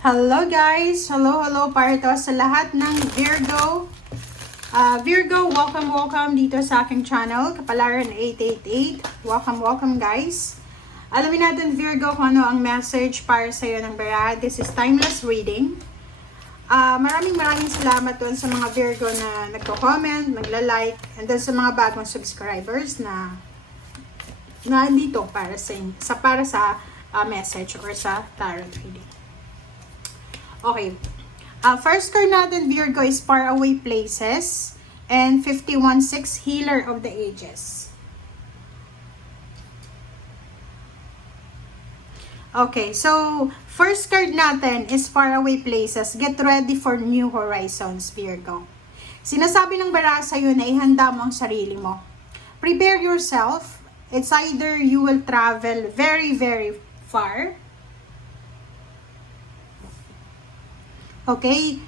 Hello guys! Hello para to sa lahat ng Virgo. Virgo, welcome dito sa aking channel, Kapalaran 888. Welcome guys. Alamin natin Virgo kung ano ang message para sa iyo ng baraha. This is timeless reading. Maraming salamat doon sa mga Virgo na nagko-comment, nagla-like, and then sa mga bagong subscribers na andito para sa message or sa tarot reading. Okay. First card natin, Virgo, is Faraway Places and 51-6, Healer of the Ages. Okay, so first card natin is Faraway Places. Get ready for new horizons, Virgo. Sinasabi ng baraha sa'yo na ihanda mo ang sarili mo. Prepare yourself. It's either you will travel very far. Okay?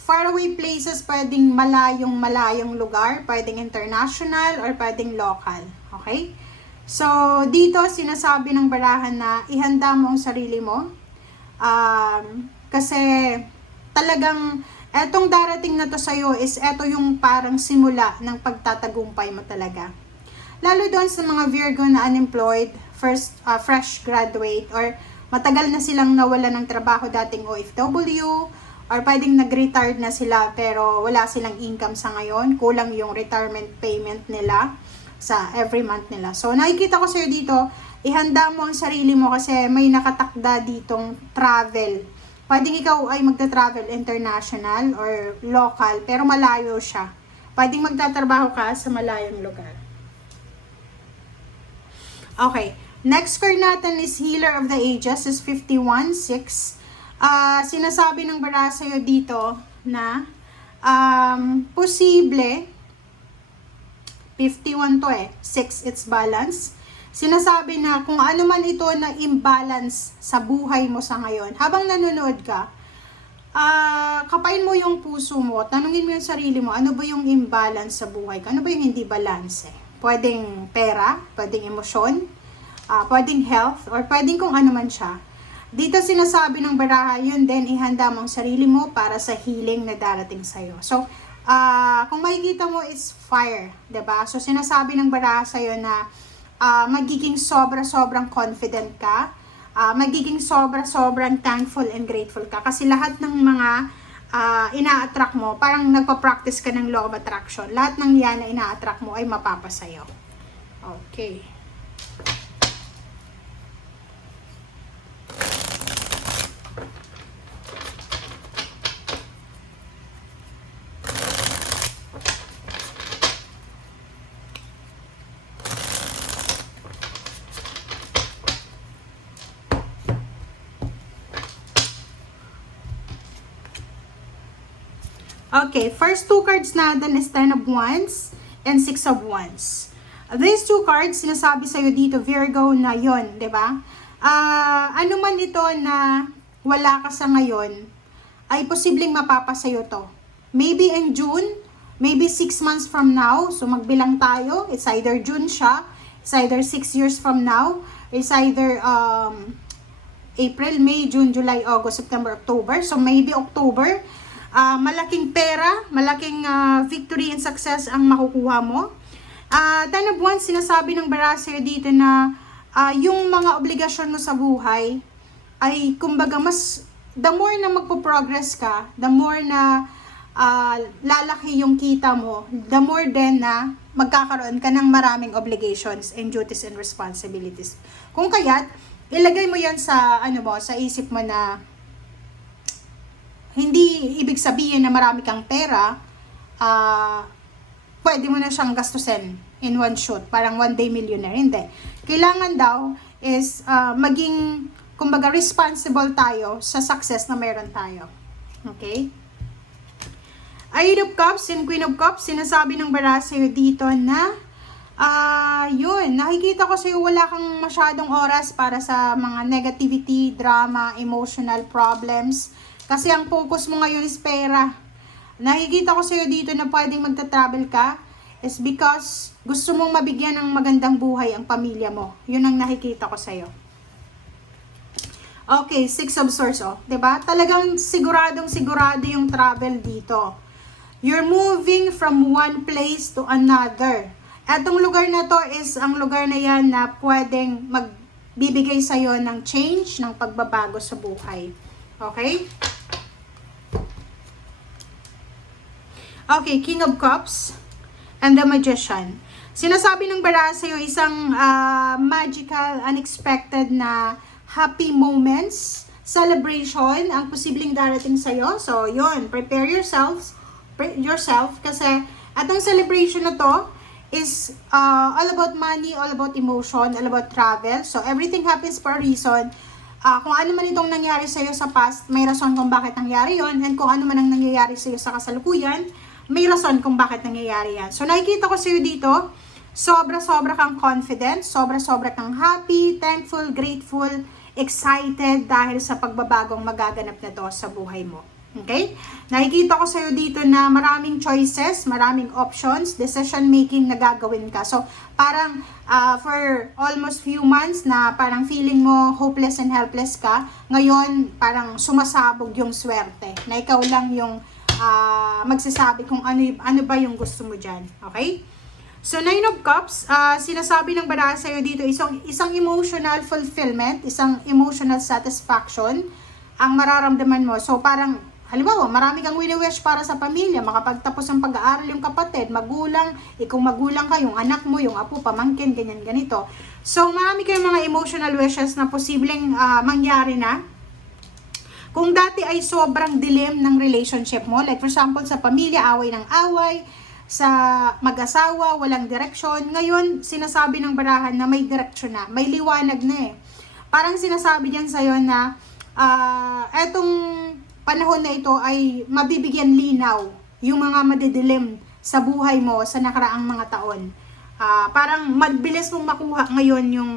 Faraway places, pwedeng malayong lugar, pwedeng international, or pwedeng local. Okay? So, dito sinasabi ng barahan na ihanda mo ang sarili mo. Kasi talagang etong darating na to sa'yo is eto yung parang simula ng pagtatagumpay mo talaga. Lalo doon sa mga Virgo na unemployed, fresh graduate, or matagal na silang nawala ng trabaho, dating OFW, or pwedeng nag-retired na sila pero wala silang income sa ngayon, kulang yung retirement payment nila sa every month nila. So nakikita ko sa'yo dito, ihanda mo ang sarili mo kasi may nakatakda ditong travel. Pwedeng ikaw ay magta-travel international or local pero malayo siya. Pwedeng magtatrabaho ka sa malayong lugar. Okay. Next card natin is Healer of the Ages, is 51-6. Sinasabi ng baraha sa'yo dito na posible, 51 to 6 it's balance. Sinasabi na kung ano man ito na imbalance sa buhay mo sa ngayon, habang nanonood ka, kapain mo yung puso mo, tanungin mo yung sarili mo, ano ba yung imbalance sa buhay ka? Ano ba yung hindi balance? Pwedeng pera, pwedeng emosyon, pwedeng health, or pwedeng kung ano man siya. Dito sinasabi ng baraha, yun din, ihanda mo ang sarili mo para sa healing na darating sa'yo. So, kung makikita mo, is fire, diba? So, sinasabi ng baraha sa'yo na magiging sobrang confident ka, magiging sobrang thankful and grateful ka. Kasi lahat ng mga ina-attract mo, parang nagpa-practice ka ng law of attraction. Lahat ng yan na ina-attract mo ay mapapasayo. Okay. Okay, first two cards natin is 10 of Wands and 6 of Wands. These two cards, sinasabi sa'yo dito, Virgo, na yon, di ba? Ano man ito na wala ka sa ngayon, ay posibleng mapapasayo to. Maybe in June, maybe 6 months from now, so magbilang tayo, it's either June siya, it's either 6 years from now, it's either April, May, June, July, August, September, October, so maybe October. Malaking pera, malaking victory and success ang makukuha mo. 10 of Wands, sinasabi ng baraha sa'yo dito na yung mga obligasyon mo sa buhay ay kumbaga the more na magpo-progress ka, the more na lalaki yung kita mo, the more din na magkakaroon ka ng maraming obligations and duties and responsibilities. Kung kaya't ilagay mo yan sa sa isip mo na hindi ibig sabihin na marami kang pera, pwede mo na siyang gastusin in one shot, parang one day millionaire. Hindi. Kailangan daw is maging, kumbaga, responsible tayo sa success na meron tayo. Okay? Eight of Cups and Queen of Cups, sinasabi ng baraha sa'yo dito na yun, nakikita ko sa'yo wala kang masyadong oras para sa mga negativity, drama, emotional problems. Kasi ang focus mo ngayon is pera. Nakikita ko sa'yo dito na pwedeng magta-travel ka is because gusto mong mabigyan ng magandang buhay ang pamilya mo. Yun ang nakikita ko sa'yo. Okay, Six of Swords, oh. 'Di ba? Talagang siguradong sigurado yung travel dito. You're moving from one place to another. Etong lugar na to is ang lugar na yan na pwedeng magbibigay sa'yo ng change, ng pagbabago sa buhay. Okay? Okay, King of Cups and the Magician. Sinasabi ng baraha sa'yo isang magical, unexpected na happy moments, celebration ang posibleng darating sa'yo. So, yun, prepare yourself kasi atong celebration na to is all about money, all about emotion, all about travel. So, everything happens for a reason. Kung ano man itong nangyari sa'yo sa past, may rason kung bakit nangyari yon, and kung ano man ang nangyayari sa'yo sa kasalukuyan, may rason kung bakit nangyayari yan. So, nakikita ko sa'yo dito, sobra-sobra kang confident, sobra-sobra kang happy, thankful, grateful, excited dahil sa pagbabagong magaganap na to sa buhay mo. Okay? Nakikita ko sa'yo dito na maraming choices, maraming options, decision making na gagawin ka. So, parang for almost few months na parang feeling mo hopeless and helpless ka, ngayon parang sumasabog yung swerte na ikaw lang yung magsasabi kung ano ba yung gusto mo dyan. Okay? So, Nine of Cups, sinasabi ng baraha sa'yo dito, isang emotional fulfillment, isang emotional satisfaction ang mararamdaman mo. So, parang, halimbawa, marami kang wini-wish para sa pamilya, makapagtapos ng pag-aaral yung kapatid, magulang, kung magulang ka, yung anak mo, yung apo, pamangkin, ganyan, ganito. So, marami kayong mga emotional wishes na posibleng mangyari na. Kung dati ay sobrang dilim ng relationship mo, like for example, sa pamilya, away ng away, sa mag-asawa, walang direksyon. Ngayon, sinasabi ng barahan na may direksyon na, may liwanag na eh. Parang sinasabi diyan sa'yo na etong panahon na ito ay mabibigyan linaw yung mga madidilim sa buhay mo sa nakaraang mga taon. Parang mabilis mong makuha ngayon yung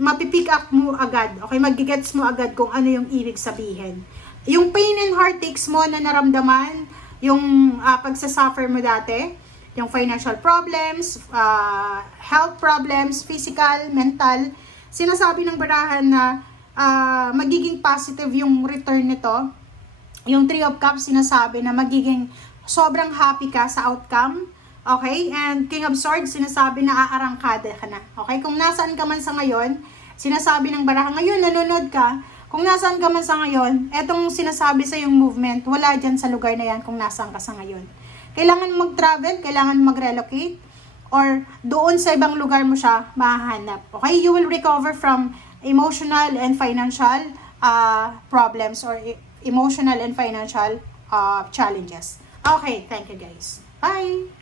mapipick up mo agad. Okay, magigets mo agad kung ano yung ibig sabihin. Yung pain and heartaches mo na naramdaman, yung pagsasuffer mo dati, yung financial problems, health problems, physical, mental, sinasabi ng barahan na magiging positive yung return nito. Yung Three of Cups, sinasabi na magiging sobrang happy ka sa outcome. Okay? And King of Swords, sinasabi na aarangkada ka na. Okay? Kung nasaan ka man sa ngayon, sinasabi ng baraha, ngayon nanonood ka, kung nasaan ka man sa ngayon, etong sinasabi sa yung movement, wala dyan sa lugar na yan kung nasaan ka sa ngayon. Kailangan mag-travel, kailangan mag-relocate, or doon sa ibang lugar mo siya mahahanap. Okay? You will recover from emotional and financial problems or emotional and financial challenges. Okay, thank you guys. Bye!